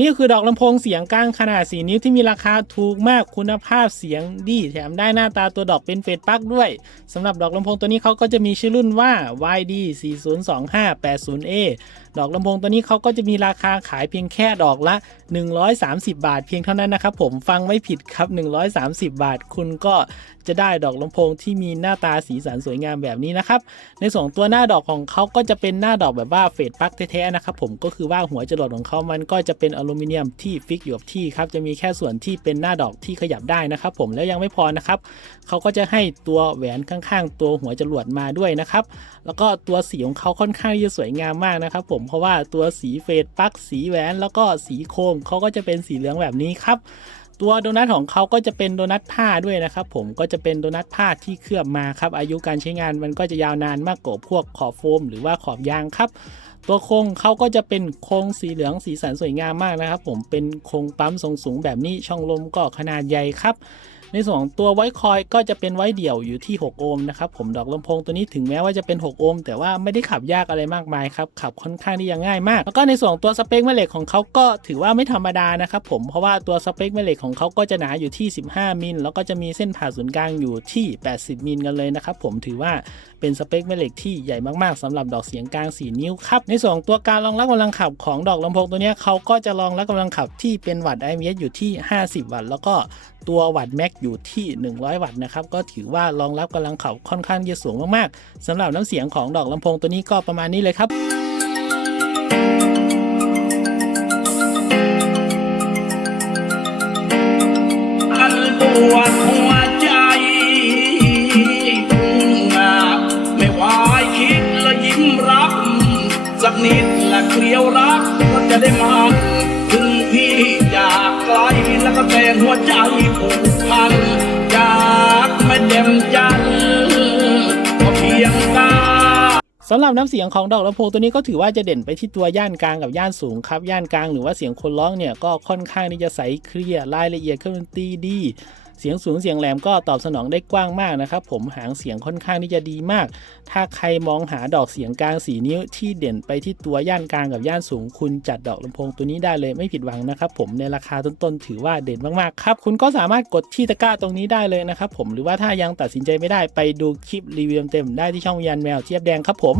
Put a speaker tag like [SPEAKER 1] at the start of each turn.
[SPEAKER 1] นี่คือดอกลำโพงเสียงกลางขนาด 4 นิ้วที่มีราคาถูกมากคุณภาพเสียงดี แถมได้หน้าตาตัวดอกเป็นเฟดปลั๊กด้วยสำหรับดอกลำโพงตัวนี้เขาก็จะมีชื่อรุ่นว่า YD 402580A ดอกลำโพงตัวนี้เขาก็จะมีราคาขายเพียงแค่ดอกละ 130 บาท เพียงเท่านั้นนะครับผมฟังไม่ผิดครับ 130 บาท คุณก็จะได้ดอกลำโพงที่มีหน้าตาสีสันสวยงามแบบนี้นะครับในส่วนตัวหน้าดอกของเขาก็จะเป็นหน้าดอกแบบว่าเฟดปักแท้ๆนะครับผมก็คือว่าหัวจรวดของเขามันก็จะเป็นอลูมิเนียมที่ฟิกอยู่กับที่ครับจะมีแค่ส่วนที่เป็นหน้าดอกที่ขยับได้นะครับผมแล้วยังไม่พอนะครับเขาก็จะให้ตัวแหวนข้างๆ ตัวหัวจรวดมาด้วยนะครับแล้วก็ตัวสีของเขาค่อนข้างที่จะสวยงามมากนะครับผมเพราะว่าตัวสีเฟดปักสีแหวนแล้วก็สีโคมเขาก็จะเป็นสีเหลืองแบบนี้ครับตัวโดนัทของเขาก็จะเป็นโดนัทผ้าด้วยนะครับผมก็จะเป็นโดนัทผ้าที่เคลือบมาครับ อายุการใช้งานมันก็จะยาวนานมากกว่าพวกขอบโฟม หรือว่าขอบยางครับ ตัวโครงเขาก็จะเป็นโครงสีเหลืองสีสันสวยงามมากนะครับ ผมเป็นโครงปั๊มทรงสูงแบบนี้ช่องลมก็ขนาดใหญ่ครับ ในส่วนของตัวไว้คอยก็จะเป็นไว้เดี่ยวอยู่ที่ 6 โอห์มนะครับผมดอกลำโพงตัวนี้ถึงแม้ว่าจะเป็น 6 โอห์มแต่ว่าไม่ได้ขับยากอะไรมากมายครับขับค่อนข้างที่จะง่ายมาก แล้วก็ในส่วนของตัวสเปคแม่เหล็กของเขาก็ถือว่าไม่ธรรมดานะครับผมเพราะว่าตัวสเปคแม่เหล็กของเขาก็จะหนาอยู่ที่ 15 มิลแล้วก็จะมีเส้นผ่าศูนย์กลางอยู่ที่ 80 มิลกันเลยนะครับผมถือว่าเป็นสเปคแม่เหล็กที่ใหญ่มากๆสำหรับดอกเสียงกลาง 4 นิ้วครับในส่วนของตัวการรองรับกำลังขับของดอกลำโพงตัวนี้เขาก็จะรองรับกำลังขับที่เป็นวัตต์ IMS อยู่ที่ 50 วัตต์แล้วก็ ตัววัตต์แม็กอยู่ที่ 100 วัตต์นะครับ ก็ถือว่ารองรับกำลังขับค่อนข้างจะสูงมากๆสำหรับน้ำเสียงของดอกลำโพงตัวนี้ก็ประมาณนี้เลยครับ
[SPEAKER 2] วดหัวใจไม่วายคิดและยิ้มรับ สักนิดและเกลียวรักก็จะได้มันถึง พี่จากไกลแล้วก็แต่หัวใจผูกพันจากไม่เด็มจันก็เพียงกา
[SPEAKER 1] สำหรับน้ำเสียงของดอกลำโพงตัวนี้ก็ถือว่าจะเด่นไปที่ตัวย่านกลางกับย่านสูงครับ ย่านกลางหรือว่าเสียงคนร้องเนี่ยก็ค่อนข้างที่จะใสเคลียร์รายละเอียดเครื่องดนตรีดี เสียงสูงเสียงแหลมก็ตอบสนองได้กว้างมากนะครับ ผมหางเสียงค่อนข้างที่จะดีมาก ถ้าใครมองหาดอกเสียงกลางสีนิ้วที่เด่นไปที่ตัวย่านกลางกับย่านสูง คุณจัดดอกลำโพงตัวนี้ได้เลยไม่ผิดหวังนะครับ ผมในราคาต้นๆถือว่าเด่นมากๆครับคุณก็สามารถกดที่ตะกร้าตรงนี้ได้เลยนะครับผมหรือว่าถ้ายังตัดสินใจไม่ได้ไปดูคลิปรีวิวเต็มได้ที่ช่องยันแมวเทียบแดงครับผม